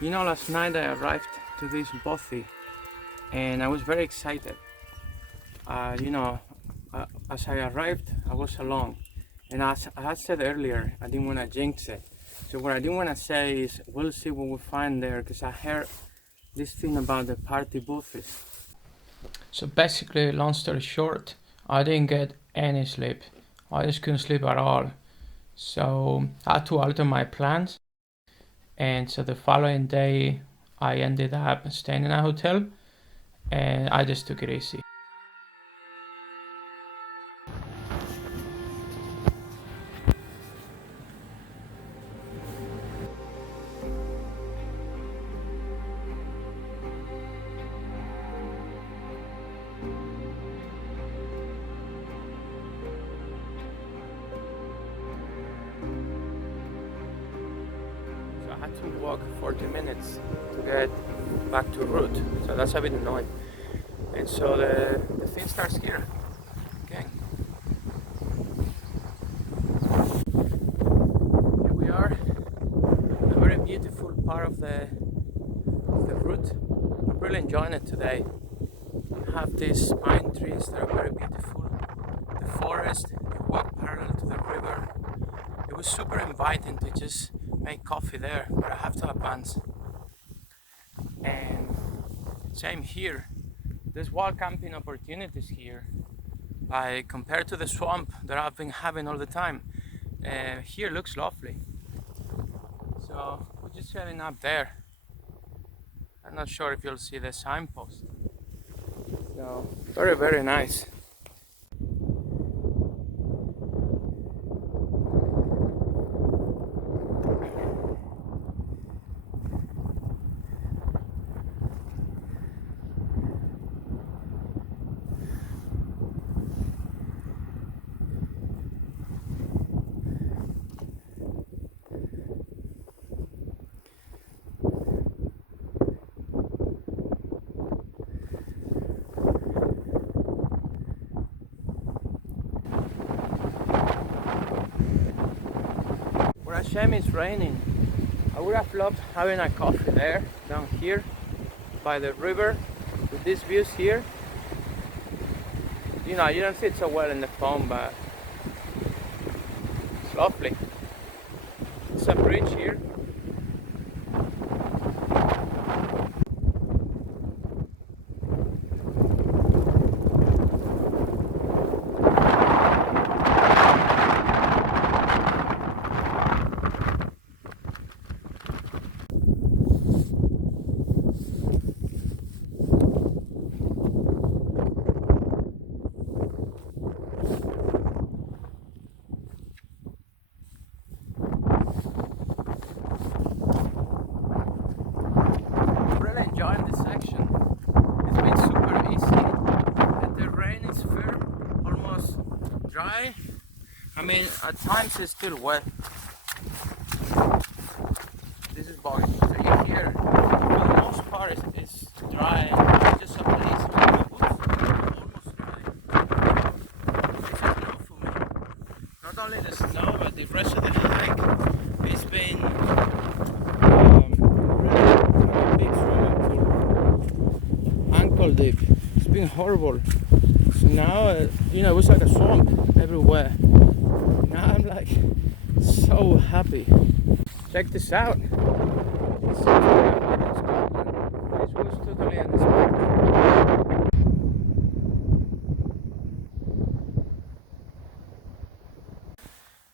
You know, last night I arrived to this bothy and I was very excited. You know, as I arrived, I was alone. And as I had said earlier, I didn't want to jinx it. So what I didn't want to say is, we'll see what we find there, because I heard this thing about the party bothies. So basically, long story short, I didn't get any sleep. I just couldn't sleep at all. So I had to alter my plans. And so the following day, I ended up staying in a hotel and I just took it easy. So I had to walk 40 minutes to get back to route. So that's a bit annoying. And so the thing starts here. Okay. Here we are. A very beautiful part of the route. I'm really enjoying it today. You have these pine trees that are very beautiful. The forest, you walk parallel to the river. It was super inviting to just make coffee there, but I have to advance. And same here. There's wild camping opportunities here. Like compared to the swamp that I've been having all the time. Here looks lovely. So we're just heading up there. I'm not sure if you'll see the signpost. So very, very nice. What a shame it's raining. I would have loved having a coffee there, down here, by the river, with these views here. You know, you don't see it so well in the phone, but it's lovely. It's a bridge here. Enjoying this section. It's been super easy. And the rain is firm, almost dry. I mean, at times it's still wet. This is boggy. So you hear, for the most part, it's dry. And just a place where the boots are almost dry. This is new for me. Not only the snow, but the rest of the hike has been ankle deep. It's been horrible. So now, you know, it was like a swamp everywhere. Now I'm like so happy. Check this out. This was totally unexpected.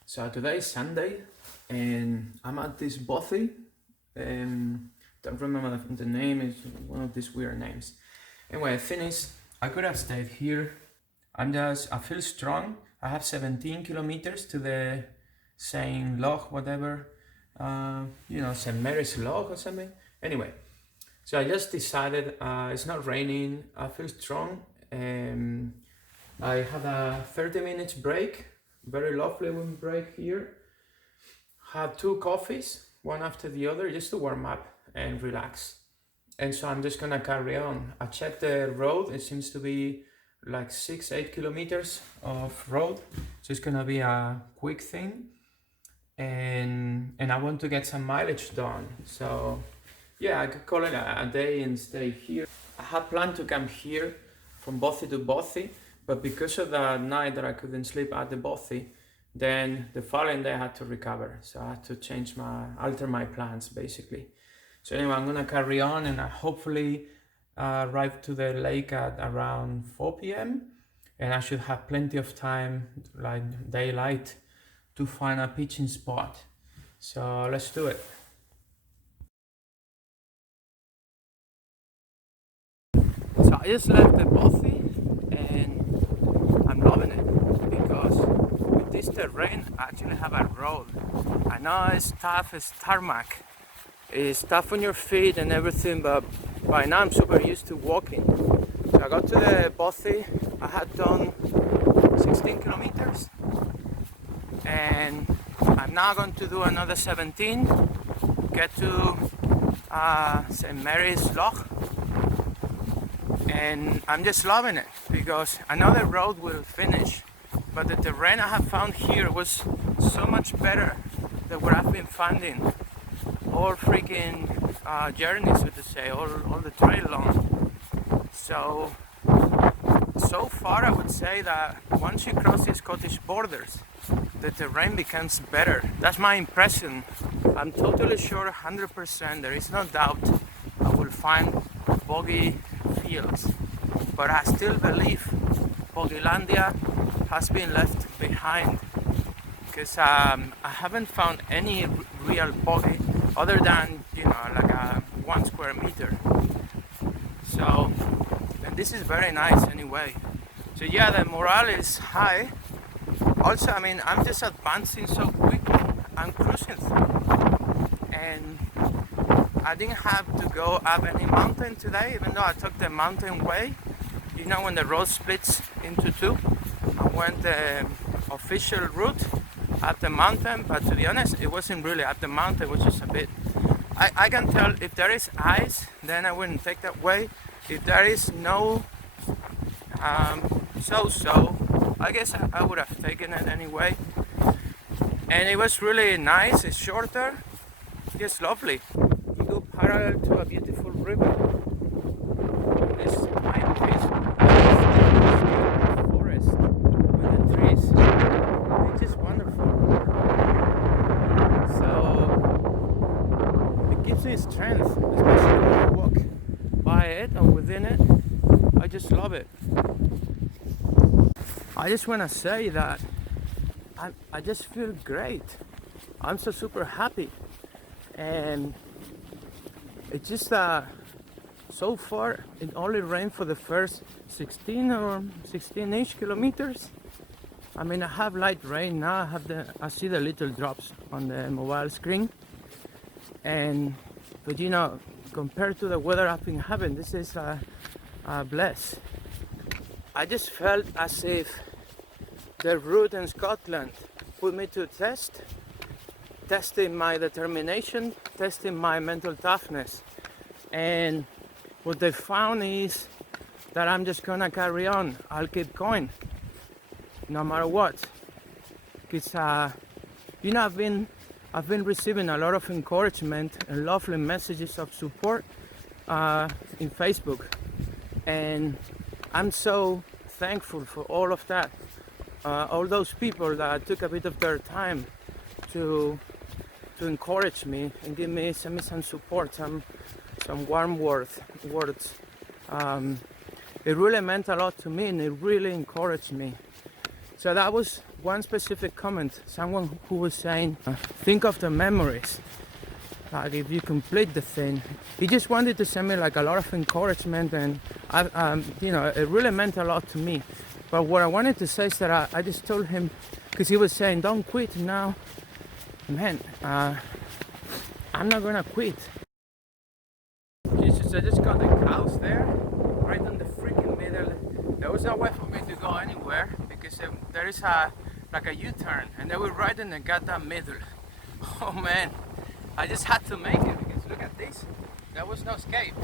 So today is Sunday and I'm at this bothy. Don't remember the name, it's one of these weird names. Anyway, I finished. I could have stayed here. I feel strong. I have 17 kilometers to the Saint Log, whatever, you know, St. Mary's Log or something. Anyway, so I just decided, it's not raining, I feel strong. I had a 30 minutes break, very lovely break here. Had 2 coffees, one after the other, just to warm up and relax. And so I'm just gonna carry on. I checked the road, it seems to be like 6-8 kilometers of road, so it's gonna be a quick thing. And I want to get some mileage done, so yeah, I could call it a day and stay here. I had planned to come here from Bothy to Bothy, but because of the night that I couldn't sleep at the Bothy, then the following day I had to recover. So I had to alter my plans basically. So anyway, I'm gonna carry on and I hopefully arrive to the lake at around 4 p.m. and I should have plenty of time, like daylight, to find a pitching spot. So let's do it. So I just left the Bothy and I'm loving it because with this terrain I actually have a road. I know it's tough, it's tarmac, it's tough on your feet and everything, but by now I'm super used to walking. So I got to the Bothy, I had done 16 kilometers and I'm now going to do another 17, get to St. Mary's Loch, and I'm just loving it because another road will finish, but the terrain I have found here was so much better than what I've been finding all freaking journeys, so to say, all the trail long. So far I would say that once you cross the Scottish borders, the terrain becomes better. That's my impression. I'm totally sure, 100%, there is no doubt I will find boggy fields, but I still believe Boggylandia has been left behind because I haven't found any real boggy other than, you know, like a 1 square meter. So, and this is very nice anyway. So yeah, the morale is high. Also, I mean, I'm just advancing so quickly. I'm cruising through. And I didn't have to go up any mountain today, even though I took the mountain way. You know, when the road splits into two, I went the official route up the mountain, but to be honest, it wasn't really up the mountain, which is a bit... I can tell if there is ice, then I wouldn't take that way. If there is no so-so, I guess I would have taken it anyway. And it was really nice, it's shorter, just lovely. You go parallel to a beautiful river. This pine trees, forest with the trees, it's just wonderful. So it gives me strength, especially when I walk by it or within it. I just love it. I just want to say that I just feel great. I'm so super happy, and it's just so far it only rained for the first 16 or 16-ish kilometers. I mean, I have light rain now. I see the little drops on the mobile screen, but you know, compared to the weather I've been having, this is a bless. I just felt as if the route in Scotland put me to test, testing my determination, testing my mental toughness. And what they found is that I'm just gonna carry on. I'll keep going, no matter what. Because you know, I've been receiving a lot of encouragement and lovely messages of support in Facebook, and I'm so thankful for all of that. All those people that took a bit of their time to encourage me and give me some support, some warm words. It really meant a lot to me, and it really encouraged me. So that was one specific comment. Someone who was saying, think of the memories. Like if you complete the thing. He just wanted to send me like a lot of encouragement, and you know, it really meant a lot to me. But what I wanted to say is that I just told him, because he was saying, don't quit now. Man, I'm not gonna quit. Jesus, I just got the cows there, right in the freaking middle. There was no way for me to go anywhere because there is like a U-turn, and they were right in the goddamn middle. Oh man, I just had to make it because look at this. There was no escape.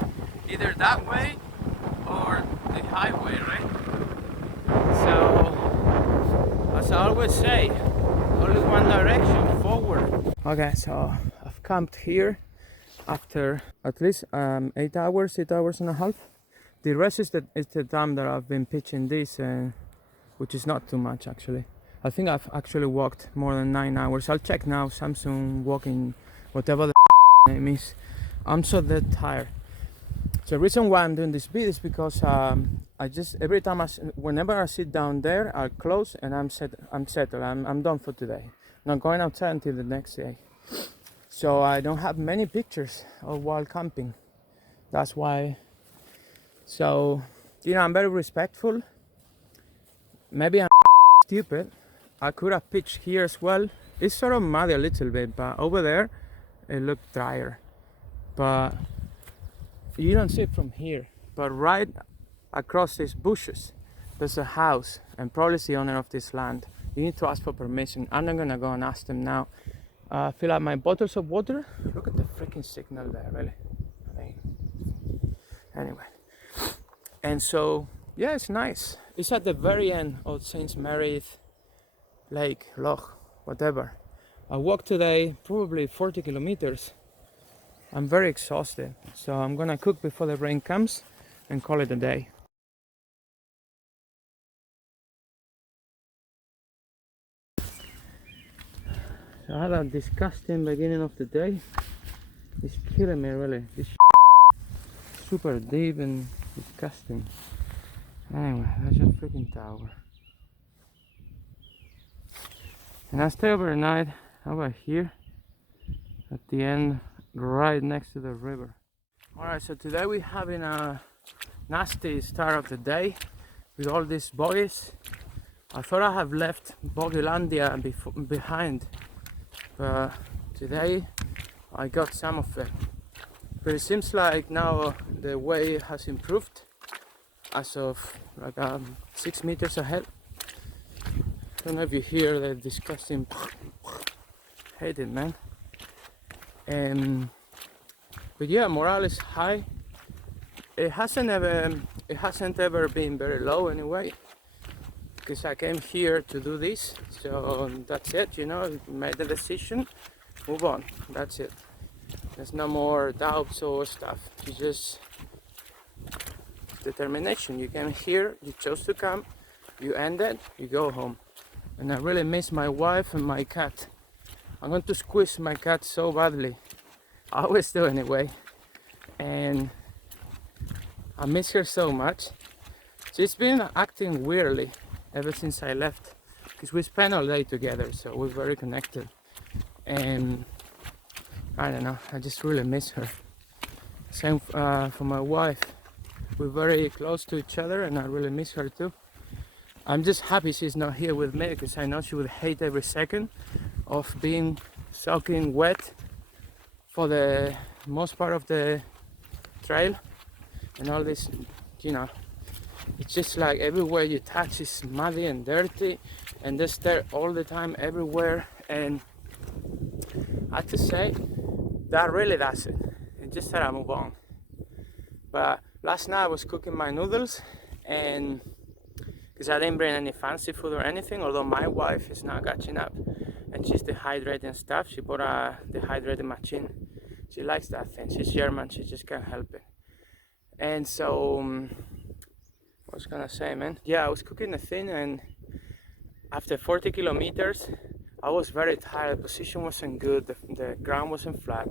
Either that way or the highway, right? So, as I always say, only one direction, forward. Okay, so I've camped here after at least 8 hours and a half. The rest is the time that I've been pitching this, which is not too much actually. I think I've actually walked more than 9 hours. I'll check now. Samsung walking, whatever the name is. I'm so dead tired. So the reason why I'm doing this video is because I just every time whenever I sit down there, I close and I'm settled. I'm done for today. Not going outside until the next day. So I don't have many pictures of while camping. That's why. So I'm very respectful. Maybe I'm stupid. I could have pitched here as well. It's sort of muddy a little bit, but over there it looked drier. But you don't see it from here. But right across these bushes, there's a house, and probably it's the owner of this land. You need to ask for permission. I'm not gonna go and ask them now. Fill up my bottles of water. Look at the freaking signal there, really. I mean, anyway. And so, yeah, it's nice. It's at the very end of St. Mary's Lake, Loch, whatever. I walked today probably 40 kilometers. I'm very exhausted, so I'm gonna cook before the rain comes and call it a day. So I had a disgusting beginning of the day. It's killing me really. This super deep and disgusting. Anyway, that's a freaking tower. And I stay overnight over here at the end, right next to the river. Alright, so today we're having a nasty start of the day with all these bogies. I thought I have left Bogeylandia behind, but today I got some of them. But it seems like now the way has improved as of like 6 meters ahead. I don't know if you hear the disgusting hate it, man. But yeah, morale is high. It hasn't ever been very low anyway, because I came here to do this, so that's it, made the decision, move on, that's it. There's no more doubts or stuff. It's just determination. You came here, you chose to come, you ended, you go home. And I really miss my wife and my cat. I'm going to squeeze my cat so badly. I always do anyway. And I miss her so much. She's been acting weirdly ever since I left, because we spent all day together, so we're very connected. And I don't know, I just really miss her. Same for my wife. We're very close to each other and I really miss her too. I'm just happy she's not here with me, because I know she would hate every second of being soaking wet for the most part of the trail and all this, it's just like everywhere you touch is muddy and dirty, and there's dirt all the time everywhere. And I have to say that really does it. It just said I move on. But last night I was cooking my noodles, and because I didn't bring any fancy food or anything, although my wife is now catching up and she's dehydrating stuff. She bought a dehydrating machine. She likes that thing. She's German, she just can't help it. And so what was I gonna say, man? Yeah, I was cooking the thing, and after 40 kilometers I was very tired. The position wasn't good, the ground wasn't flat,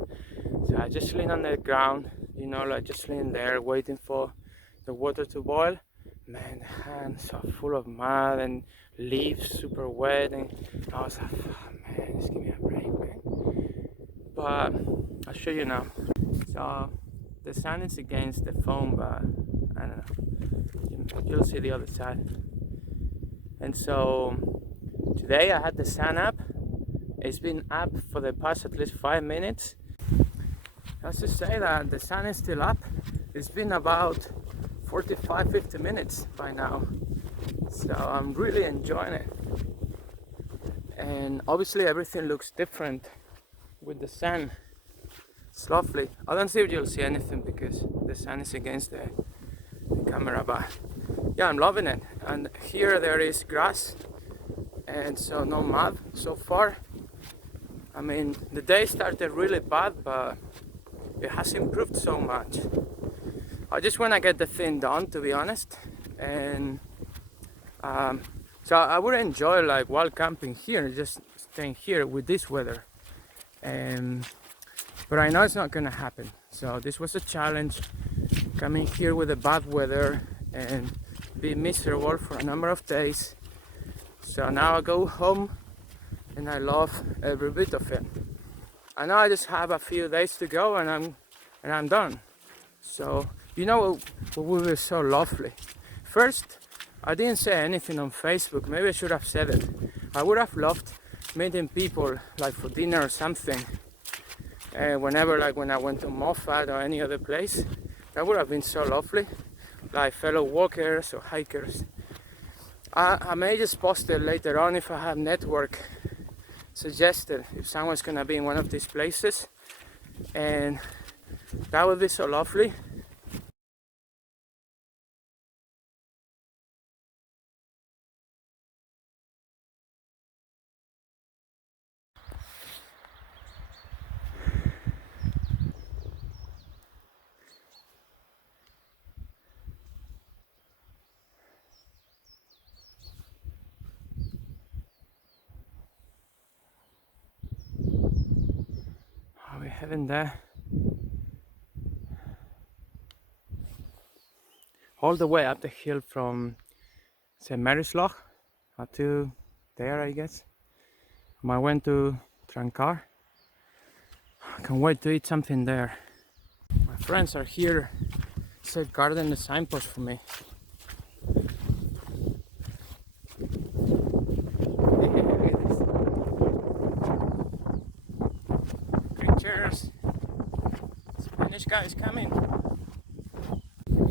so I just leaned on the ground, like just leaning there waiting for the water to boil. Man, the hands are full of mud and leaves super wet, and I was like, oh, man, just give me a break, man. But I'll show you now. So the sun is against the foam, but I don't know, you'll see the other side. And so today I had the sun up. It's been up for the past at least 5 minutes. That's to say that the sun is still up. It's been about 45-50 minutes by now, so I'm really enjoying it. And obviously everything looks different with the sun. It's lovely. I don't see if you'll see anything because the sun is against the camera, but yeah, I'm loving it. And here there is grass, and so no mud so far. I mean, the day started really bad, but it has improved so much. I just want to get the thing done, to be honest, and so I would enjoy like wild camping here, just staying here with this weather, but I know it's not gonna happen. So this was a challenge, coming here with the bad weather and be miserable for a number of days. So now I go home and I love every bit of it. I know I just have a few days to go and I'm done. So you know what would be so lovely? First, I didn't say anything on Facebook. Maybe I should have said it. I would have loved meeting people like for dinner or something. Whenever, like when I went to Moffat or any other place, that would have been so lovely. Like fellow walkers or hikers. I may just post it later on if I have network suggested if someone's gonna be in one of these places, and that would be so lovely. Are we heading there? All the way up the hill from St. Mary's Loch up to there, I guess. I went to Trankar. I can't wait to eat something there. My friends are here safeguarding the signpost for me. Creatures. Spanish guy is coming.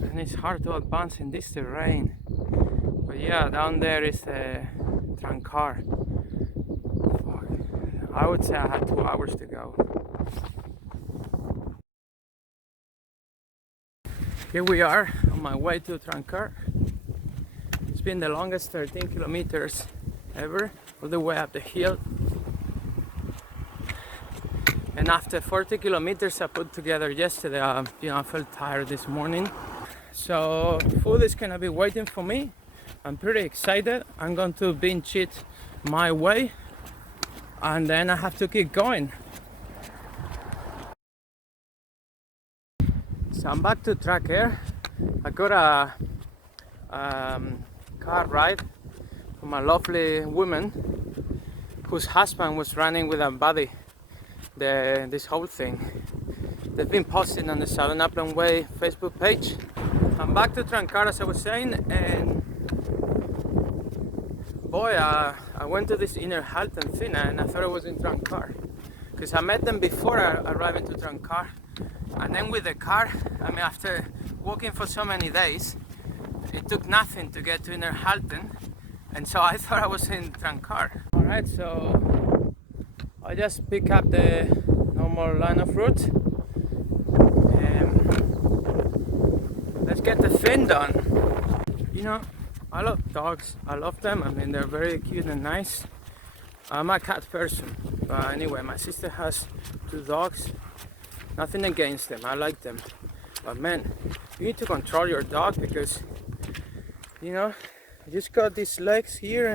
And it's hard to advance in this terrain. But yeah, down there is the Trankar. I would say I had 2 hours to go. Here we are on my way to Trankar. It's been the longest 13 kilometers ever, all the way up the hill. And after 40 kilometers I put together yesterday, I felt tired this morning. So food is gonna be waiting for me. I'm pretty excited. I'm going to binge it my way, and then I have to keep going. So I'm back to Tracker. I got a car ride from a lovely woman whose husband was running with a buddy this whole thing. They've been posting on the Southern Upland Way Facebook page. I'm back to Trankar, as I was saying, and boy, I went to this inner halt and thing, and I thought it was in Trankar, because I met them before arriving to Trankar, and then with the car, I mean, after walking for so many days, it took nothing to get to Inner Halton, and so I thought I was in Trankar. Alright, so I just pick up the normal line of route. Let's get the thing done. You know, I love dogs. I love them. I mean, they're very cute and nice. I'm a cat person, but anyway, my sister has 2 dogs. Nothing against them. I like them. But man, you need to control your dog, because, you know, I just got these legs here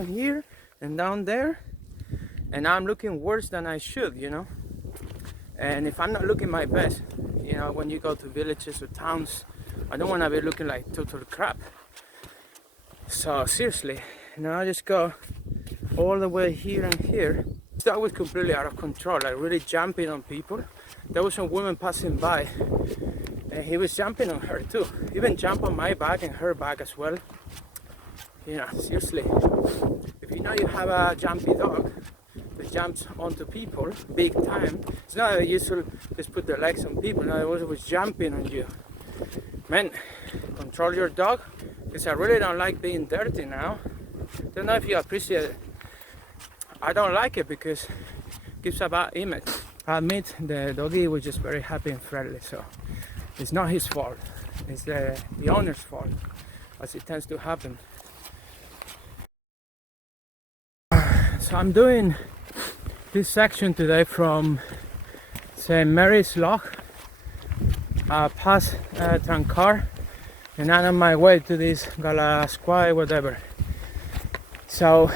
and down there, and I'm looking worse than I should, you know. And if I'm not looking my best, you know, when you go to villages or towns, I don't want to be looking like total crap. So seriously, you know, I just go all the way here and here. That was completely out of control, like really jumping on people. There was a woman passing by, and he was jumping on her too. Even jump on my back and her back as well. You know, seriously, if you know you have a jumpy dog that jumps onto people big time, it's not that you should just put their legs on people. No, it was jumping on you. Man, control your dog, because I really don't like being dirty now. Don't know if you appreciate it. I don't like it because it gives a bad image. I admit the doggy was just very happy and friendly, so it's not his fault. It's the owner's fault, as it tends to happen. So I'm doing this section today from St. Mary's Loch past Trancard, and I'm on my way to this Galasquai, whatever. So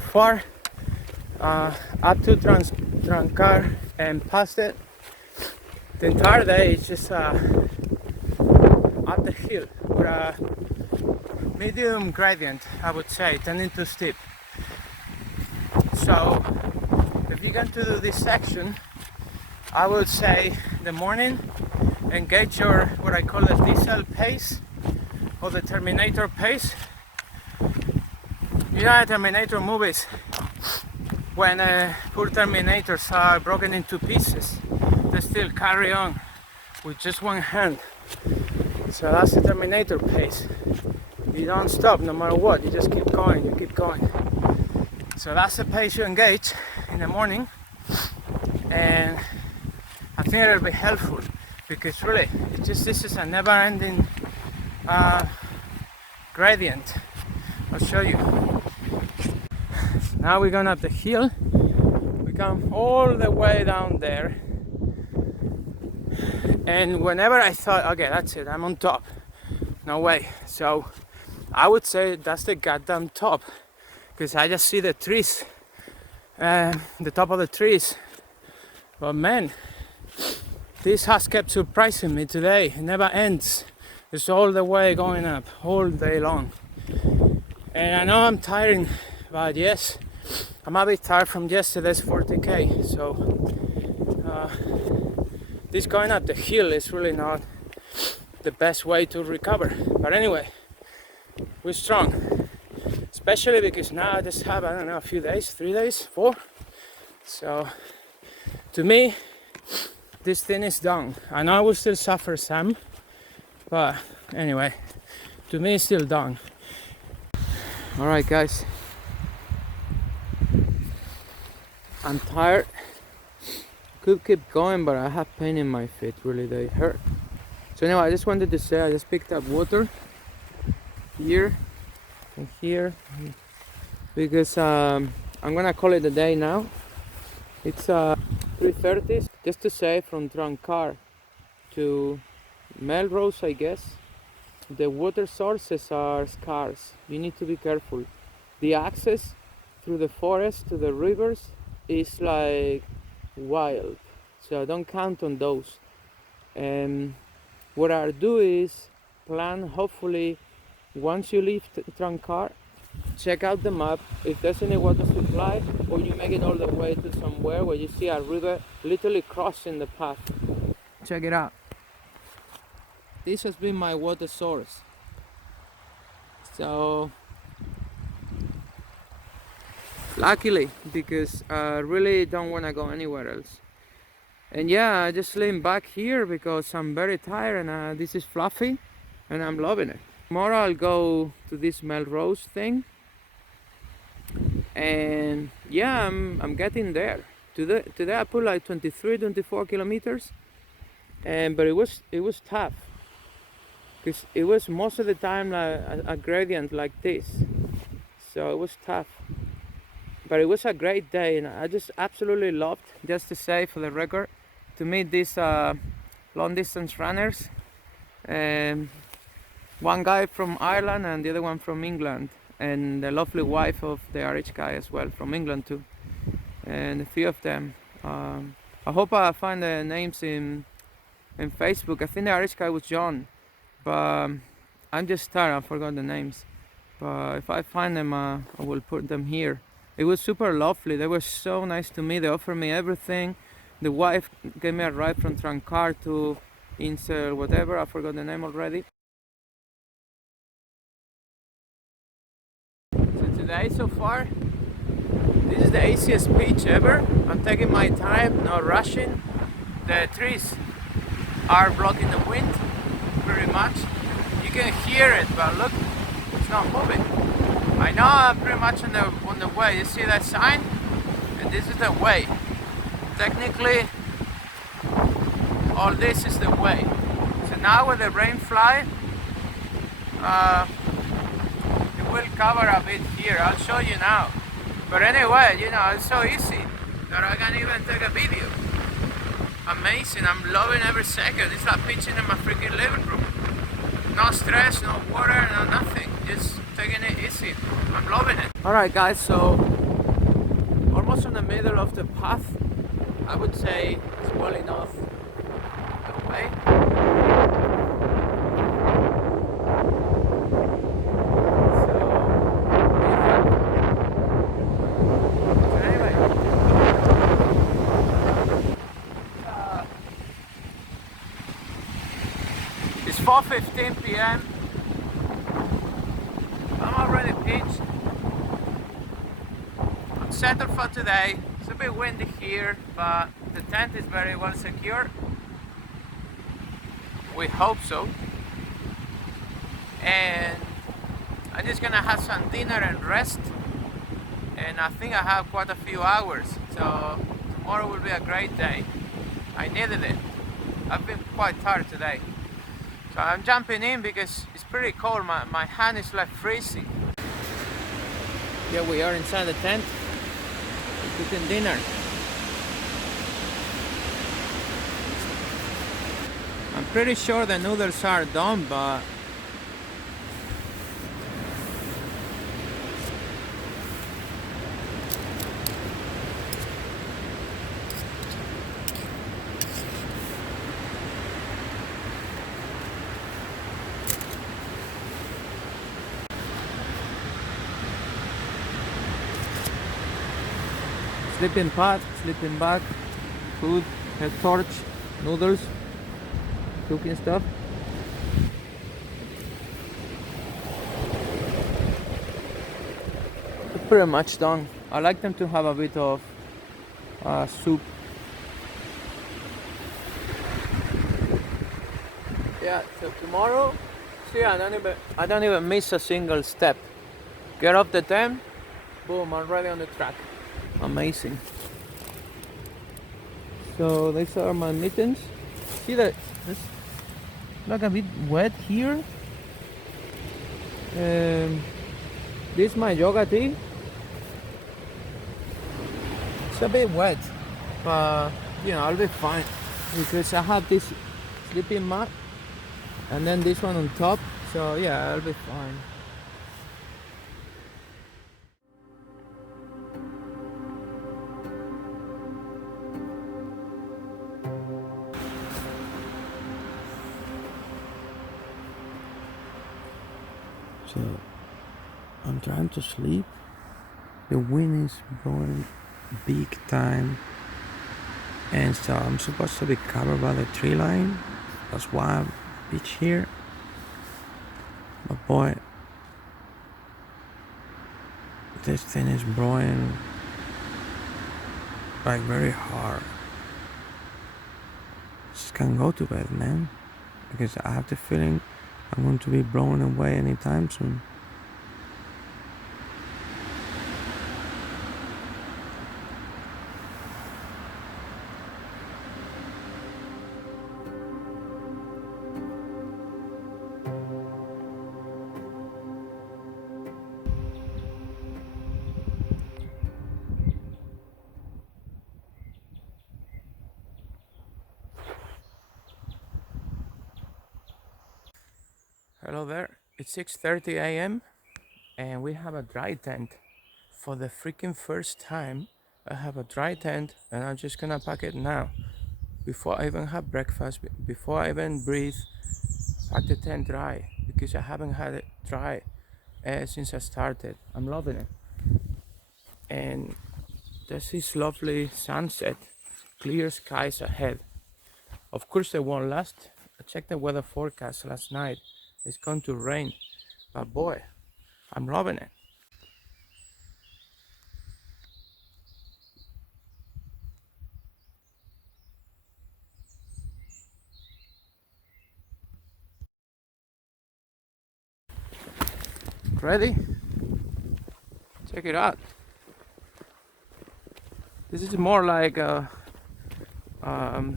far, up to Trancard and past it, the entire day is just up the hill, with a medium gradient, I would say, turning to steep. So if you're going to do this section, I would say in the morning engage your what I call the diesel pace or the Terminator pace. You know, Terminator movies, when poor Terminators are broken into pieces, they still carry on with just one hand. So that's the Terminator pace. You don't stop no matter what, you just keep going, you keep going. So that's the pace you engage in the morning, and I think it'll be helpful, because really, this is a never-ending gradient. I'll show you. Now we're going up the hill. We come all the way down there, and whenever I thought, okay, that's it, I'm on top, no way. So I would say that's the goddamn top, because I just see the trees, the top of the trees. But man, this has kept surprising me today. It never ends. It's all the way going up, all day long. And I know I'm tiring, but yes, I'm a bit tired from yesterday's 40k. So this going up the hill is really not the best way to recover. But anyway, we're strong. Especially because now I just have, I don't know, a few days, 3 days, 4. So to me, this thing is done. I know I will still suffer some, but anyway, to me it's still done. Alright guys, I'm tired. Could keep going, but I have pain in my feet, really, they hurt. So anyway, I just wanted to say I just picked up water here and here, because I'm gonna call it a day now. It's 3:30. Just to say, from Trancard to Melrose, I guess, the water sources are scarce. You need to be careful. The access through the forest to the rivers is like wild, so don't count on those. And what I'll do is plan, hopefully, once you leave Trancard, check out the map if there's any water supply, or you make it all the way to somewhere where you see a river literally crossing the path. Check it out. This has been my water source. So luckily, because I really don't want to go anywhere else. And yeah, I just lean back here because I'm very tired, and this is fluffy and I'm loving it. Tomorrow I'll go to this Melrose thing, and yeah, I'm getting there. Today I put like 24 kilometers, but it was tough, because it was most of the time like a gradient like this, so it was tough. But it was a great day, and I just absolutely loved, just to say for the record, to meet these long distance runners. One guy from Ireland and the other one from England, and the lovely wife of the Irish guy as well, from England too, and a few of them. I hope I find the names in Facebook. I think the Irish guy was John, but I'm just tired, I forgot the names. But if I find them, I will put them here. It was super lovely. They were so nice to me. They offered me everything. The wife gave me a ride from Trancard to Insel, whatever, I forgot the name already. So today, so far, this is the easiest pitch ever. I'm taking my time, not rushing. The trees are blocking the wind very much. You can hear it, but look, it's not moving. I know I'm pretty much on the way. You see that sign? And this is the way. Technically, all this is the way. So now with the rain fly, it will cover a bit here. I'll show you now. But anyway, you know, it's so easy that I can even take a video. Amazing, I'm loving every second. It's like pitching in my freaking living room. No stress, no water, no nothing. Just taking it easy. I'm loving it. Alright guys, so almost in the middle of the path. I would say it's well enough away. It's 4:15 p.m. I'm already pitched. I'm settled for today. It's a bit windy here, but the tent is very well secured. We hope so. And I'm just gonna have some dinner and rest. And I think I have quite a few hours, so tomorrow will be a great day. I needed it. I've been quite tired today. So I'm jumping in because it's pretty cold. My hand is like freezing. Here we are inside the tent. We're cooking dinner. I'm pretty sure the noodles are done, but sleeping pot, sleeping bag, food, a torch, noodles, cooking stuff. Pretty much done. I like them to have a bit of soup. Yeah, so tomorrow, see, I don't even miss a single step. Get off the tent, boom, I'm already on the track. Amazing. So these are my mittens. See that it's like a bit wet here. This is my yoga tee. It's a bit wet, but you know, I'll be fine because I have this sleeping mat and then this one on top, so yeah, I'll be fine. So I'm trying to sleep. The wind is blowing big time, and so I'm supposed to be covered by the tree line. That's why I'm pitched here. But boy, this thing is blowing like very hard. Just can't go to bed, man, because I have the feeling I'm going to be blown away anytime soon. Hello there, it's 6:30 a.m. and we have a dry tent. For the freaking first time, I have a dry tent and I'm just gonna pack it now. Before I even have breakfast, before I even breathe, pack the tent dry because I haven't had it dry since I started. I'm loving it. And there's this lovely sunset, clear skies ahead. Of course they won't last. I checked the weather forecast last night. It's going to rain, but boy, I'm loving it. Ready? Check it out. This is more like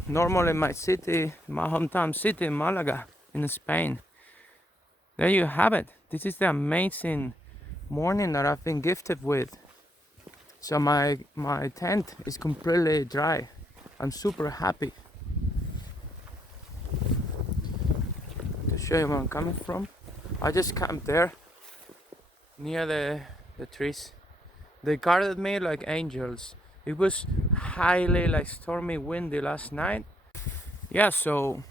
normal in my city, my hometown city, Malaga, in Spain. There you have it. This is the amazing morning that I've been gifted with. So my tent is completely dry. I'm super happy. show you where I'm coming from. I just camped there near the trees. They guarded me like angels. It was highly like stormy windy last night. Yeah, so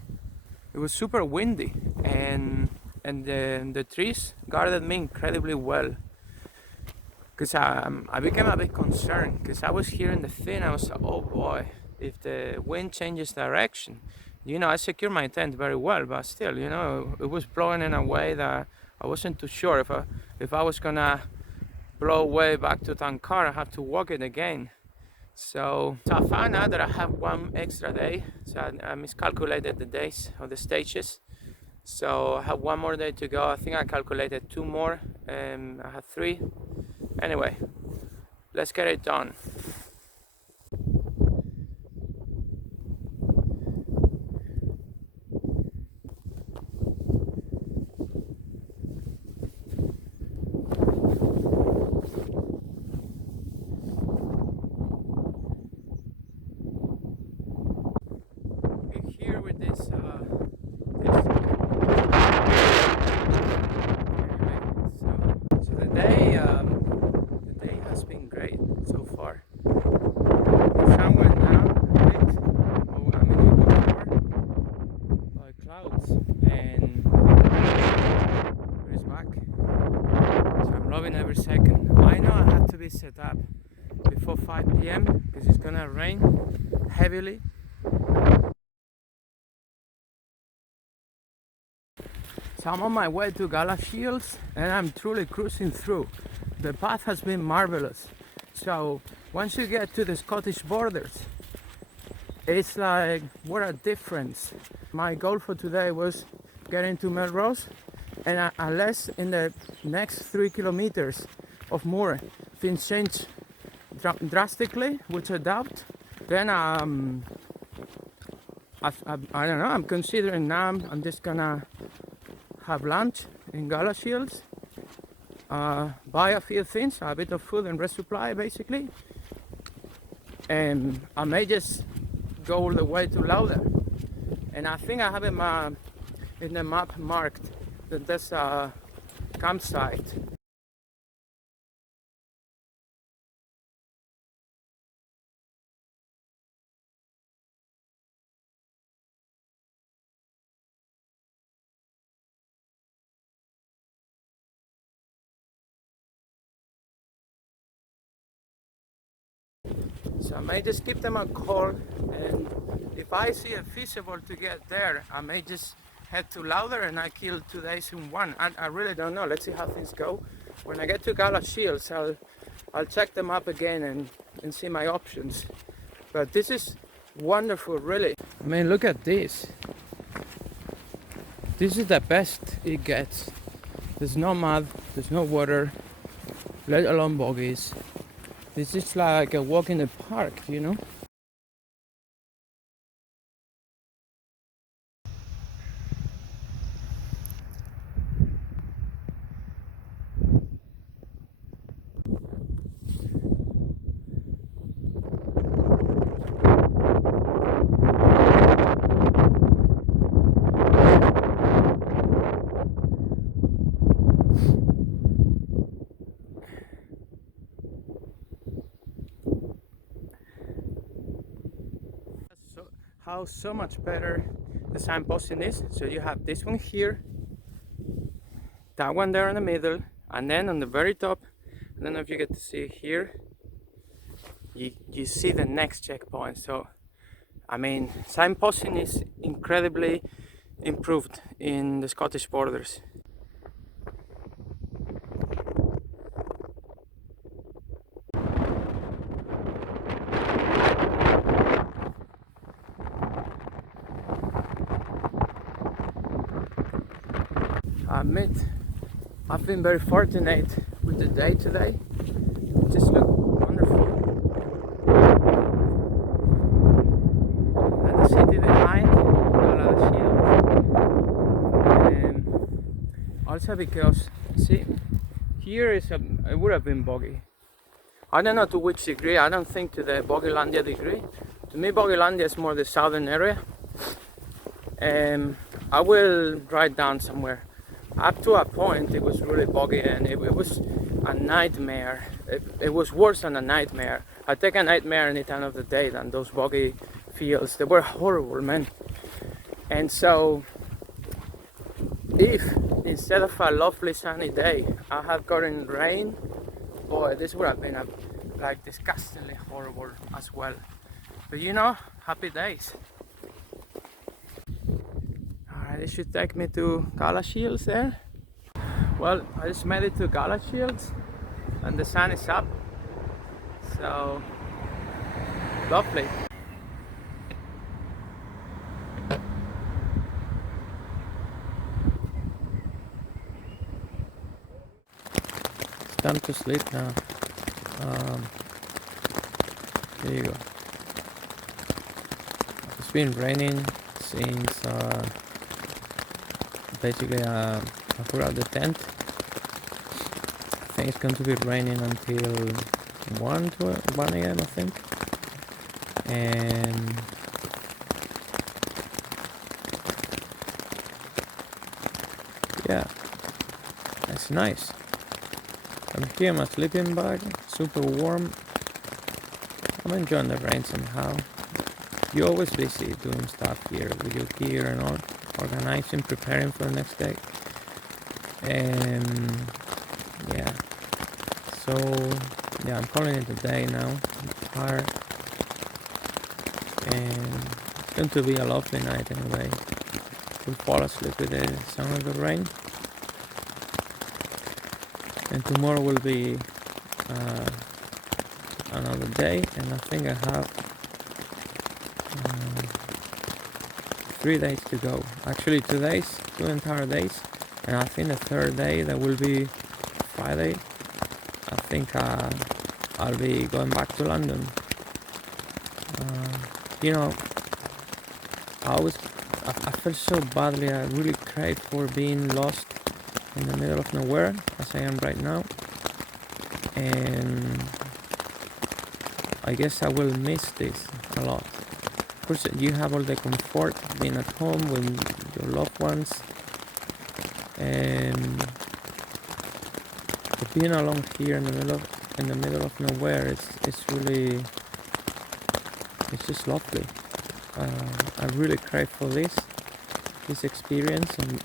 it was super windy, and the trees guarded me incredibly well. Because I became a bit concerned because I was hearing the thing. I was like, oh boy, if the wind changes direction, I secured my tent very well, but still, it was blowing in a way that I wasn't too sure if I was gonna blow away back to Tankar. I have to walk it again. So I found out that I have one extra day. So I miscalculated the days of the stages. So I have one more day to go. I think I calculated 2 more. I had 3. Anyway, let's get it done. We're here with this so the day has been great so far. The sun went down a bit. Oh, I mean, it got covered by clouds, and it's back. So I'm loving every second. I know I had to be set up before 5 p.m. because it's gonna rain heavily. So I'm on my way to Gala Shields and I'm truly cruising through. The path has been marvelous. So once you get to the Scottish borders, it's like, what a difference. My goal for today was getting to Melrose, and unless in the next 3 kilometers of more things change drastically, which I doubt, then I don't know, I'm considering now I'm just gonna have lunch in Gala Shields, buy a few things, a bit of food and resupply basically, and I may just go all the way to Lauder. And I think I have in the map marked that there's a campsite. So I may just give them a call, and if I see it feasible to get there, I may just head to Lauder and I kill 2 days in one. I really don't know. Let's see how things go. When I get to Gala Shields, I'll check them up again and see my options. But this is wonderful, really. I mean, look at this. This is the best it gets. There's no mud, there's no water, let alone bogies. This is like a walk in the park, How so much better the signposting is. So you have this one here, that one there in the middle, and then on the very top, I don't know if you get to see here, you see the next checkpoint. So I mean, signposting is incredibly improved in the Scottish borders. I admit, I've been very fortunate with the day today. It just looked wonderful. And the city behind, and also because, see, here it would have been boggy. I don't know to which degree. I don't think to the Boggylandia degree. To me, Boggylandia is more the southern area. I will write down somewhere. Up to a point, it was really boggy and it was a nightmare. It was worse than a nightmare. I take a nightmare any time of the day than those boggy fields. They were horrible, man. And so, if instead of a lovely sunny day, I had gotten rain, boy, this would have been like disgustingly horrible as well. But you know, happy days. Alright, it should take me to Gala Shields there. Well, I just made it to Gala Shields and the sun is up. So, lovely. It's time to sleep now. There you go. It's been raining since basically I put out the tent. I think it's going to be raining until 1 a.m. I think. And yeah, it's nice. I'm here in my sleeping bag, super warm. I'm enjoying the rain somehow. You're always busy doing stuff here with your gear and all, organizing, preparing for the next day. And yeah, so yeah, I'm calling it a day now. I'm tired. And it's going to be a lovely night anyway. We'll fall asleep with the sound of the rain. And tomorrow will be another day, and I think I have 3 days to go. Actually 2 days, 2 entire days, and I think the third day, that will be Friday, I think I'll be going back to London. You know, I felt so badly. I really craved for being lost in the middle of nowhere as I am right now, and I guess I will miss this a lot. Of course, you have all the comfort being at home with your loved ones, and but being alone here in the middle of nowhere, it's really, it's just lovely. I really crave for this experience, and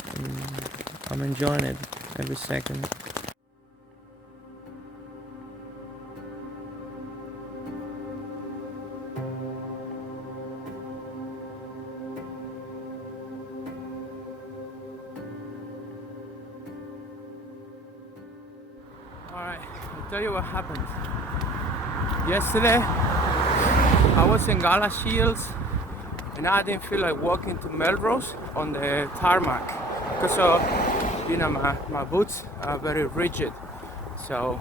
I'm enjoying it every second. Alright, I'll tell you what happened. Yesterday, I was in Gala Shields and I didn't feel like walking to Melrose on the tarmac because of, you know, my boots are very rigid. So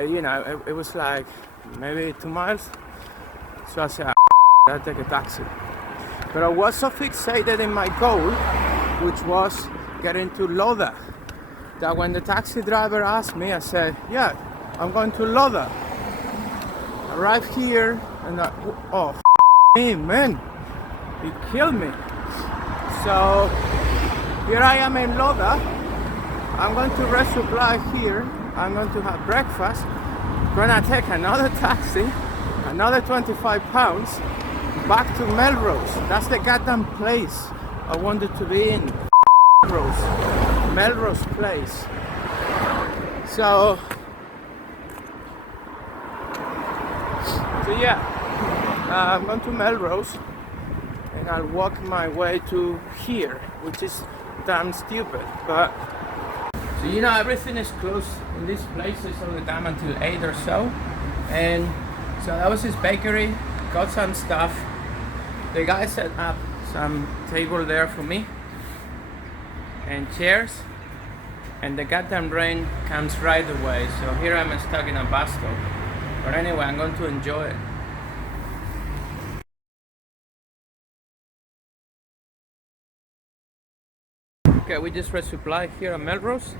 you know, it was like maybe 2 miles. So I said, I'll take a taxi. But I was so fixated in my goal, which was getting to Lodha, that when the taxi driver asked me, I said, yeah, I'm going to Lodha. Arrived here and oh, me, man, he killed me. So here I am in Lodha. I'm going to resupply here. I'm going to have breakfast. Gonna take another taxi, another 25 pounds back to Melrose. That's the goddamn place I wanted to be in. Melrose place. So yeah, I'm going to Melrose and I'll walk my way to here, which is damn stupid, but so you know, everything is closed in these places all the time until 8 or so. And so that was his bakery, got some stuff. The guy set up some table there for me and chairs, and the goddamn rain comes right away, so here I'm stuck in a bus stop. But anyway, I'm going to enjoy it. Okay, we just resupplied here at Melrose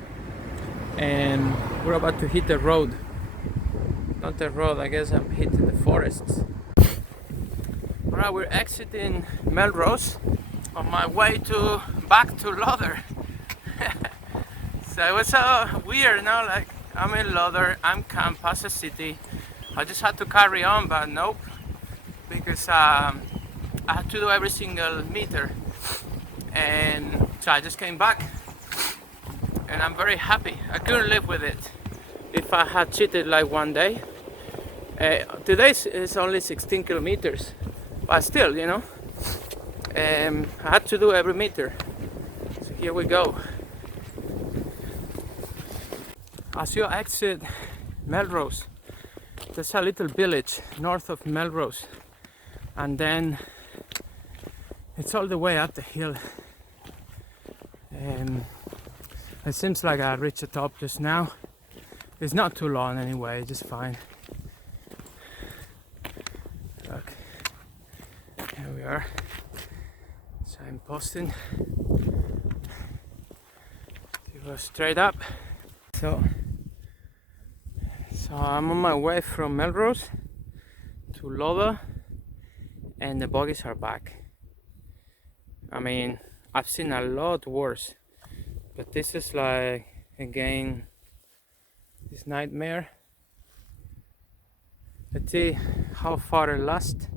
and we're about to hit the road. Not the road, I guess I'm hitting the forests. Alright, we're exiting Melrose on my way back to Lother. So it was so weird, you know, like I'm in Lother, I'm camp past the city. I just had to carry on, but nope, because I had to do every single meter, and so I just came back, and I'm very happy. I couldn't live with it if I had cheated like one day. Today is only 16 kilometers, but still, you know, I had to do every meter. So here we go. As you exit Melrose, there's a little village north of Melrose, and then it's all the way up the hill. It seems like I reached the top just now. It's not too long anyway, just fine. Look, here we are. Signposting. You go straight up. So I'm on my way from Melrose to Lother, and the buggies are back. I mean, I've seen a lot worse, but this is like, again, this nightmare. Let's see how far it lasts.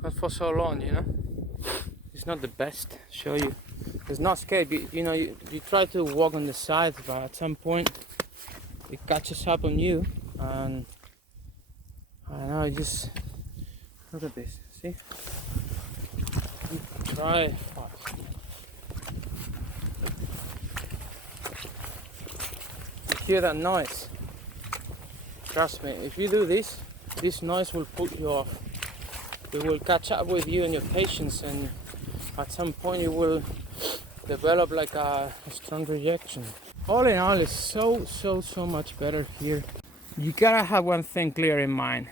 Not for so long, you know. It's not the best. Show you. It's not scary. You know, you try to walk on the side, but at some point it catches up on you, and I don't know. Just look at this. See? Try fast. You hear that noise? Trust me, if you do this, this noise will put you off. It will catch up with you and your patience, and at some point you will develop like a strong rejection. All in all, it's so much better here. You gotta have one thing clear in mind.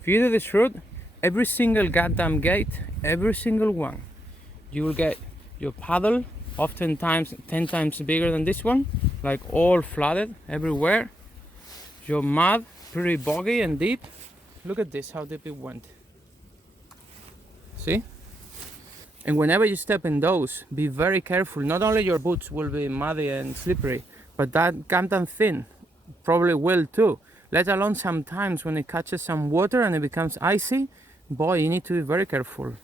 If you do this route, every single goddamn gate, every single one, you will get your paddle, oftentimes 10 times bigger than this one, like all flooded everywhere. Your mud, pretty boggy and deep. Look at this, how deep it went. See? And whenever you step in those, be very careful. Not only your boots will be muddy and slippery, but that goddamn thing probably will too. Let alone sometimes when it catches some water and it becomes icy, boy, you need to be very careful.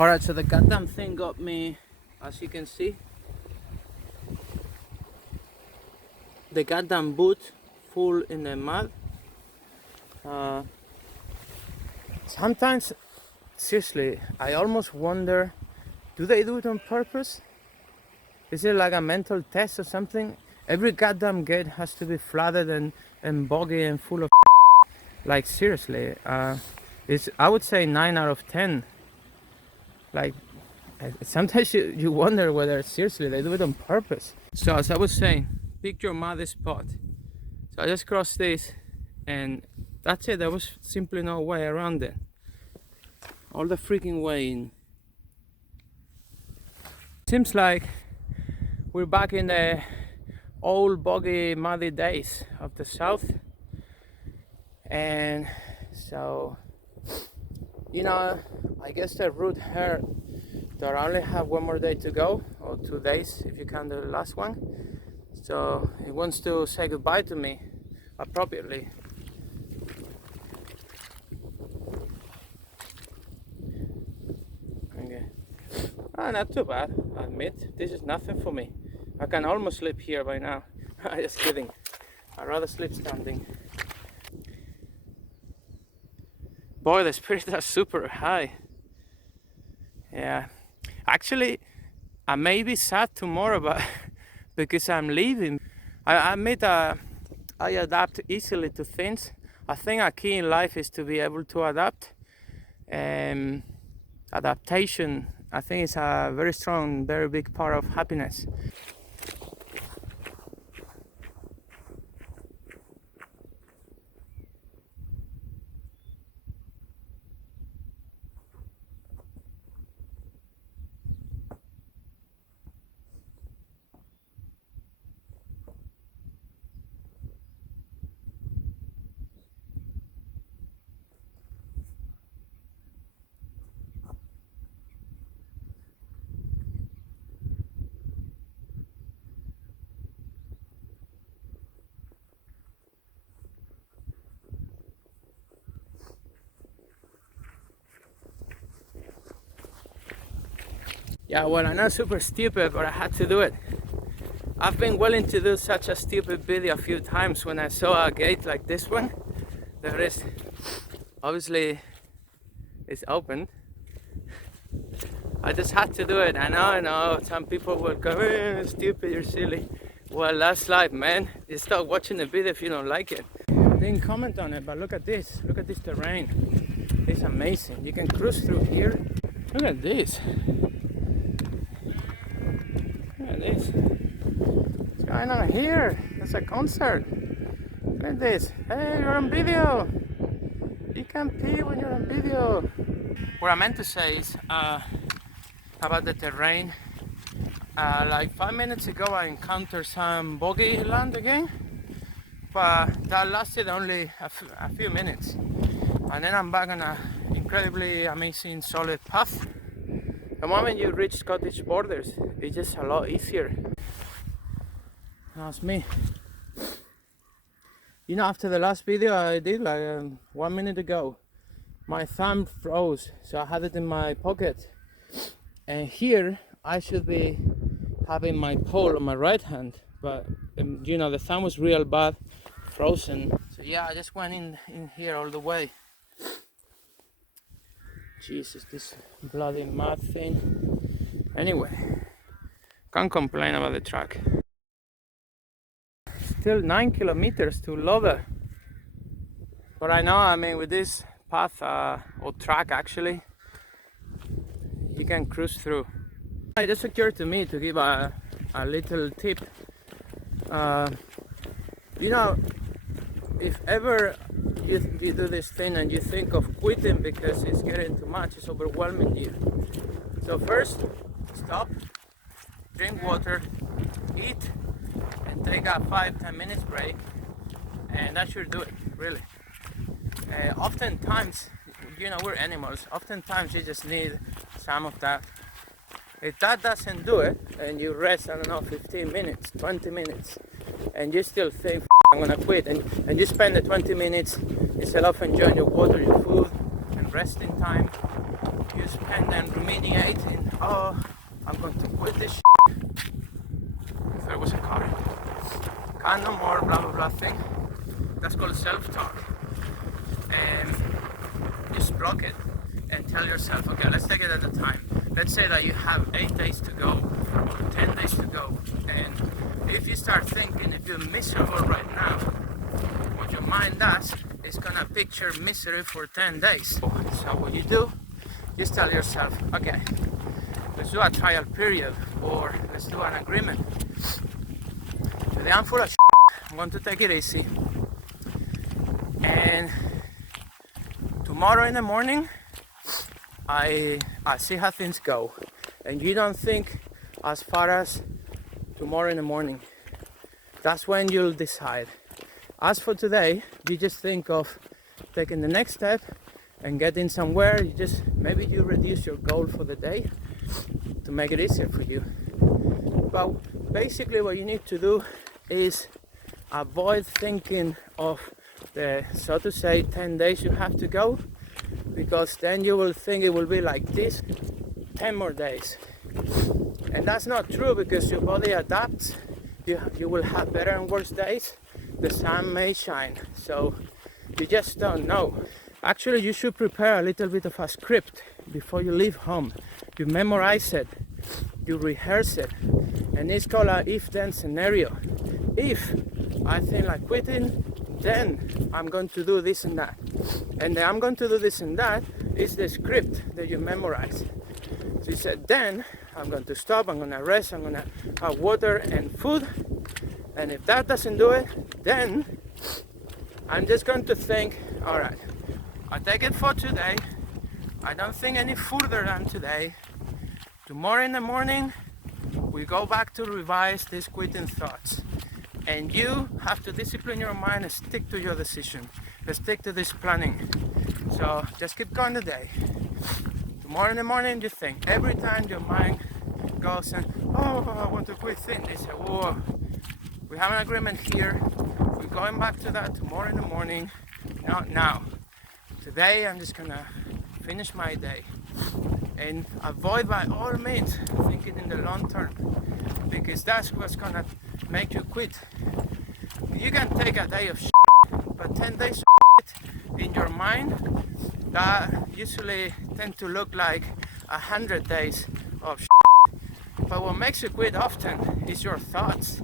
Alright, so the goddamn thing got me, as you can see, the goddamn boot full in the mud. Sometimes, seriously, I almost wonder, do they do it on purpose? Is it like a mental test or something? Every goddamn gate has to be flooded and boggy and full of like, seriously, it's, I would say 9 out of 10. Like, sometimes you wonder whether seriously they do it on purpose. So as I was saying, pick your muddy spot. So I just crossed this, and that's it. There was simply no way around it. All the freaking way in. Seems like we're back in the old boggy muddy days of the south. And so, you know, I guess the route here, that I only have one more day to go, or 2 days if you count the last one. So it wants to say goodbye to me appropriately. Okay. Not too bad, I admit. This is nothing for me. I can almost sleep here by now. Just kidding. I'd rather sleep standing. Boy, the spirits are super high. Yeah. Actually, I may be sad tomorrow, but because I'm leaving. I admit I adapt easily to things. I think a key in life is to be able to adapt. Adaptation, I think, is a very strong, very big part of happiness. Yeah, well, I know, super stupid, but I had to do it. I've been willing to do such a stupid video a few times. When I saw a gate like this one, there is, obviously, it's open. I just had to do it. I know, some people will go, stupid, you're silly. Well, that's life, man. You stop watching the video if you don't like it. I didn't comment on it, but look at this terrain. It's amazing. You can cruise through here. Look at this. Look at this. What's going on here? It's a concert. Look at this. Hey, you're on video. You can pee when you're on video. What I meant to say is about the terrain. Like 5 minutes ago, I encountered some boggy land again, but that lasted only a few minutes. And then I'm back on an incredibly amazing solid path. The moment you reach Scottish borders, it's just a lot easier. That's me. You know, after the last video I did like 1 minute ago, my thumb froze, so I had it in my pocket. And here I should be having my pole on my right hand, but you know, the thumb was real bad, frozen. So yeah, I just went in here all the way. Jesus, this bloody mud thing. Anyway, can't complain about the track. Still 9 kilometers to Love. But I know, I mean, with this path or track actually, you can cruise through. It just occurred to me to give a little tip. You know, if ever you do this thing and you think of quitting because it's getting too much, it's overwhelming you. So first, stop, drink water, eat, and take a 5-10 minutes break, and that should do it, really. Oftentimes, you know, we're animals, oftentimes you just need some of that. If that doesn't do it, and you rest, I don't know, 15 minutes, 20 minutes, and you still think, I'm gonna quit, and you spend the 20 minutes, instead of enjoying your water, your food, and resting time, you spend then ruminating, oh, I'm going to quit this shit. If there was a car. Can't no more, blah, blah, blah thing. That's called self-talk. And just block it and tell yourself, okay, let's take it at a time. Let's say that you have 8 days to go, or 10 days to go, and if you start thinking, if you're miserable right now, what your mind does is gonna picture misery for 10 days. So what you do, just tell yourself, okay, let's do a trial period, or let's do an agreement. Today I'm full of shit. I'm going to take it easy, and tomorrow in the morning I see how things go. And you don't think as far as tomorrow in the morning. That's when you'll decide. As for today, you just think of taking the next step and getting somewhere. Maybe you reduce your goal for the day to make it easier for you. But basically what you need to do is avoid thinking of the, so to say, 10 days you have to go, because then you will think it will be like this 10 more days. And that's not true, because your body adapts. You will have better and worse days. The sun may shine, so you just don't know. Actually, you should prepare a little bit of a script before you leave home. You memorize it, you rehearse it, and it's called an if-then scenario. If I think like quitting, then I'm going to do this and that. And the I'm going to do this and that is the script that you memorize. So you said, then I'm going to stop, I'm going to rest, I'm going to have water and food. And if that doesn't do it, then I'm just going to think, all right, I take it for today. I don't think any further than today. Tomorrow in the morning, we go back to revise these quitting thoughts. And you have to discipline your mind and stick to your decision. Stick to this planning. So just keep going today. Tomorrow in the morning, you think. Every time your mind goes and, oh, I want to quit things, they say, whoa, we have an agreement here. We're going back to that tomorrow in the morning. Not now. Today, I'm just gonna finish my day. and avoid by all means thinking in the long term, because that's what's gonna make you quit. You can take a day of shit, but 10 days of shit in your mind, that usually tend to look like 100 days of shit. But what makes you quit often is your thoughts.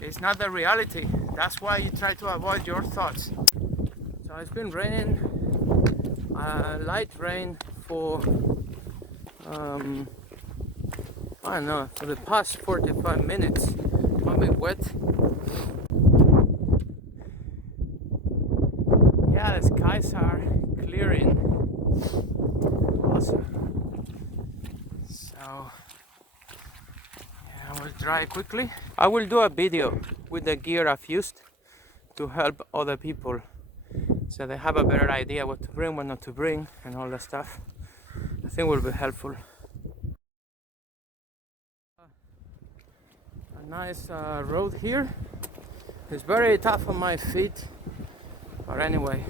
It's not the reality. That's why you try to avoid your thoughts. So it's been raining, light rain for I don't know, for the past 45 minutes. A bit wet. Yeah, the skies are clearing. Awesome. So yeah, I will dry quickly. I will do a video with the gear I've used to help other people, so they have a better idea what to bring, what not to bring, and all that stuff. I think will be helpful. A nice road here. It's very tough on my feet, but anyway.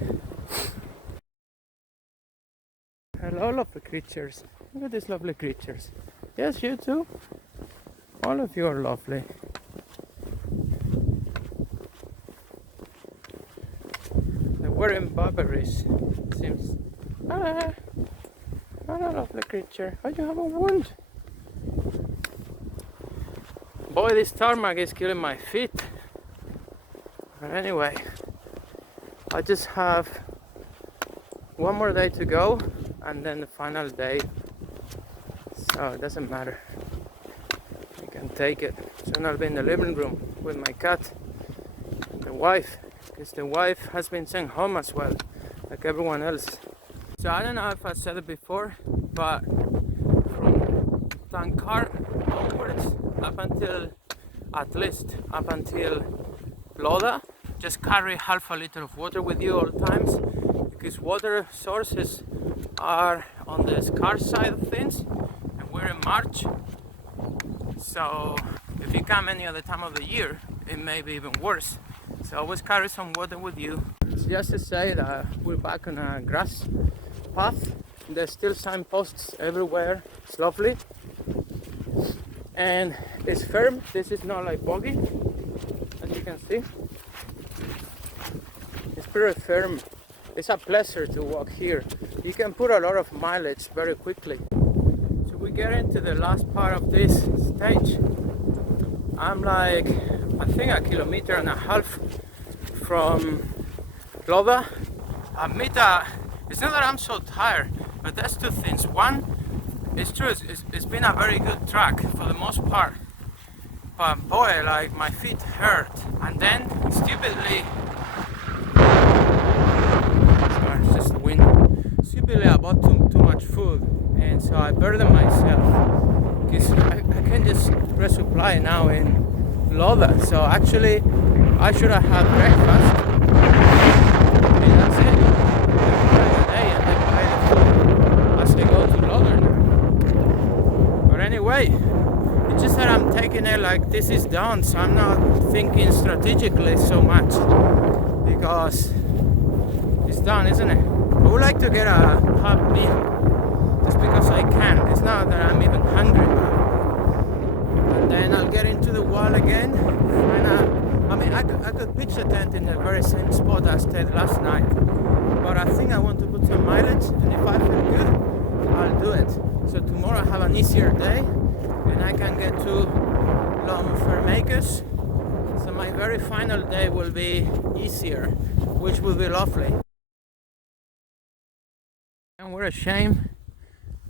Hello, lovely creatures. Look at these lovely creatures. Yes, you too. All of you are lovely. They're wearing Burberrys. Seems. Ah, hello, lovely creature. Oh, you have a wound. Boy, this tarmac is killing my feet. But anyway, I just have one more day to go, and then the final day. So it doesn't matter. I can take it. Soon I'll be in the living room with my cat and the wife, because the wife has been sent home as well, like everyone else. So I don't know if I said it before, but from Tankar onwards, up until at least up until Loda, just carry half a liter of water with you all times, because water sources are on the scarce side of things, and we're in March. So if you come any other time of the year, it may be even worse. So always carry some water with you. It's just to say that we're back on a grass path. There's still signposts everywhere. It's lovely. And it's firm. This is not like boggy, as you can see. It's pretty firm. It's a pleasure to walk here. You can put a lot of mileage very quickly. So we get into the last part of this stage. I'm like, I think 1.5 kilometers from Loda. Admit that it's not that I'm so tired, but there's two things. One, it's true, it's been a very good track for the most part. But boy, like my feet hurt. And then, stupidly, sorry, it's just the wind. Stupidly, I bought too much food, and so I burdened myself, because I can just resupply now in Loda. So actually, I should have had breakfast, and that's it. Day, and then buy the food as I go to Loda now. But anyway, it's just that I'm taking it like this is done, so I'm not thinking strategically so much, because it's done, isn't it? I would like to get a hot meal, just because I can. It's not that I'm even hungry. And then I'll get into the wall again. And I mean, I could pitch a tent in the very same spot I stayed last night. But I think I want to put some mileage, and if I feel good, I'll do it. So tomorrow I have an easier day, and I can get to Filmmakers. So my very final day will be easier, which will be lovely. And what a shame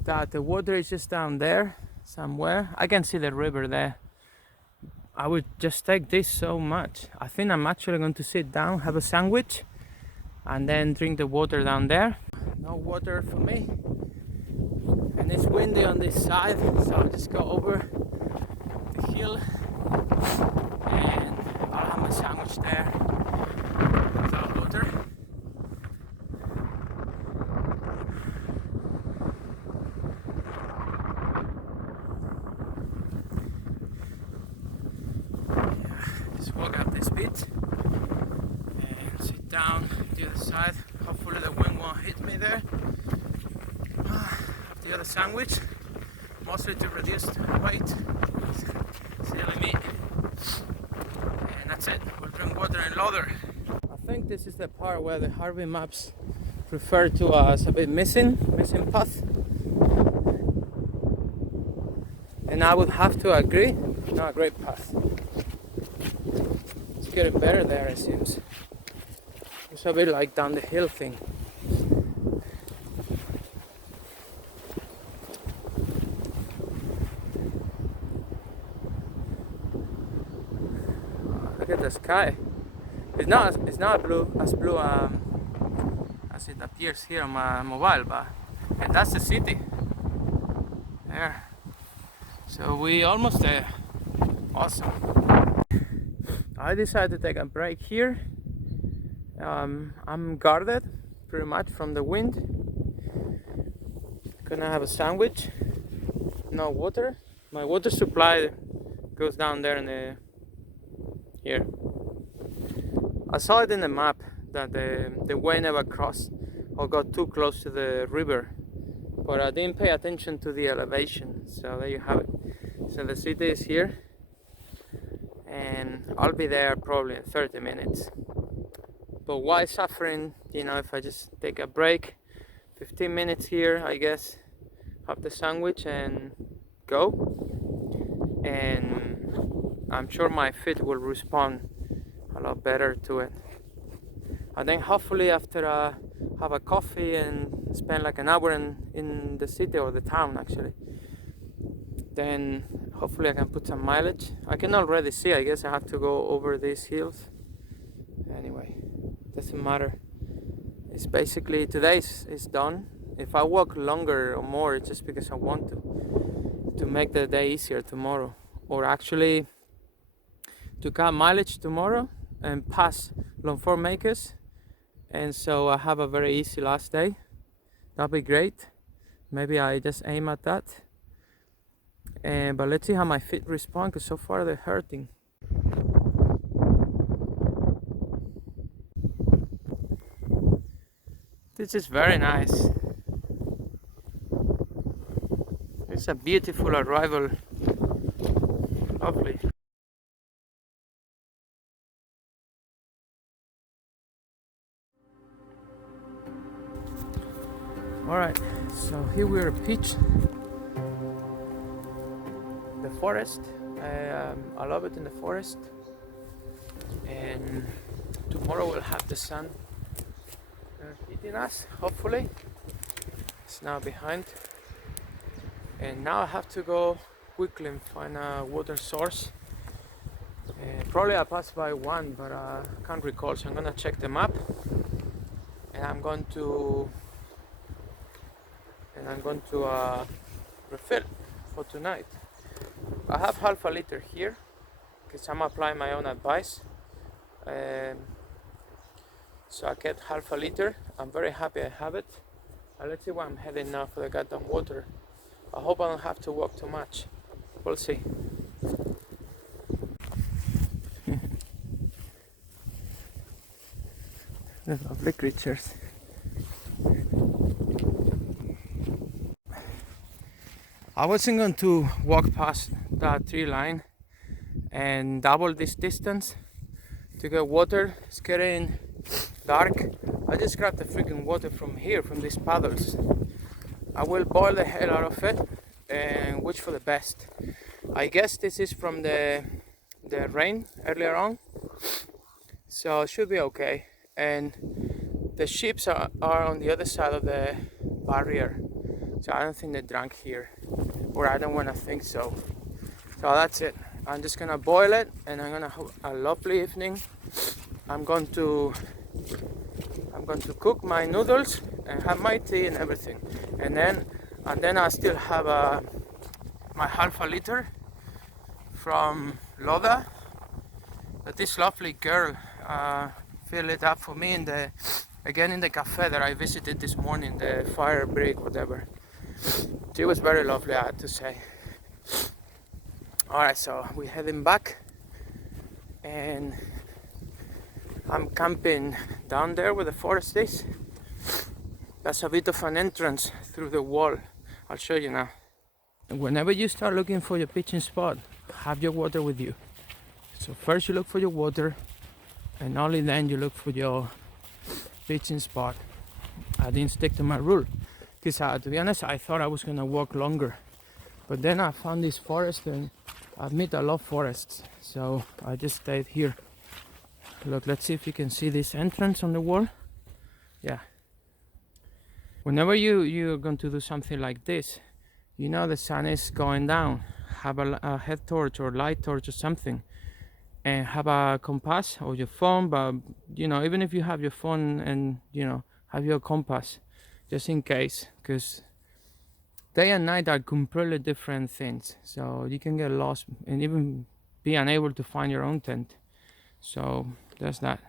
that the water is just down there somewhere. I can see the river there. I would just take this so much. I think I'm actually going to sit down, have a sandwich, and then drink the water down there. No water for me. And it's windy on this side, so I'll just go over the hill and I'll have my sandwich there without water. Walk up this bit and sit down to the other side. Hopefully the wind won't hit me there. the other sandwich, mostly to reduce weight. Silly me. And that's it. We'll drink water and loader. I think this is the part where the Harvey maps refer to as a bit missing path. And I would have to agree, not a great path. It's getting better there, it seems. It's a bit like down the hill thing. Look at the sky. It's not as blue as it appears here on my mobile, and that's the city. There. So we almost there. Awesome. I decided to take a break here. I'm guarded pretty much from the wind. Gonna have a sandwich. No water. My water supply goes down there in here. I saw it in the map that the way never crossed or got too close to the river, but I didn't pay attention to the elevation. So there you have it. So the city is here, and I'll be there probably in 30 minutes. But why suffering, you know, if I just take a break, 15 minutes here, I guess, have the sandwich and go. And I'm sure my feet will respond a lot better to it. And then hopefully after I have a coffee and spend like an hour in the city or the town actually, then hopefully I can put some mileage. I can already see, I guess I have to go over these hills. Anyway, doesn't matter. It's basically, today is done. If I walk longer or more, it's just because I want to make the day easier tomorrow. Or actually to cut mileage tomorrow and pass long form makers. And so I have a very easy last day. That'll be great. Maybe I just aim at that. But let's see how my feet respond, because so far they're hurting. This is very nice. It's a beautiful arrival. Lovely. Alright, so here we're pitched. The forest. I love it in the forest. And tomorrow we'll have the sun eating us, hopefully. It's now behind. And now I have to go quickly and find a water source. Probably I passed by one, but I can't recall, so I'm gonna check the map. And I'm going to refill for tonight. I have half a liter here because I'm applying my own advice. So I get half a liter. I'm very happy I have it. Let's see where I'm heading now for the goddamn water. I hope I don't have to walk too much. We'll see. The lovely creatures. I wasn't going to walk past that tree line and double this distance to get water. It's getting dark. I just grabbed the freaking water from here, from these paddles. I will boil the hell out of it and wish for the best. I guess this is from the rain earlier on, so it should be okay. And the sheep are on the other side of the barrier, so I don't think they drank here, or I don't want to think so. So that's it. I'm just gonna boil it, and I'm gonna have a lovely evening. I'm going to cook my noodles and have my tea and everything, and then I still have my half a liter from Loda that this lovely girl filled it up for me in the cafe that I visited this morning, the Fire Break, whatever. She was very lovely, I had to say. Alright, so we're heading back, and I'm camping down there where the forest is. That's a bit of an entrance through the wall. I'll show you now. Whenever you start looking for your pitching spot, have your water with you. So first you look for your water, and only then you look for your pitching spot. I didn't stick to my rule, because to be honest, I thought I was gonna walk longer, but then I found this forest, and I admit I love forests, so I just stayed here. Look, let's see if you can see this entrance on the wall. Yeah. Whenever you're going to do something like this, you know the sun is going down, have a head torch or light torch or something, and have a compass or your phone. But you know, even if you have your phone and have your compass, just in case, because day and night are completely different things, so you can get lost and even be unable to find your own tent. So that's that.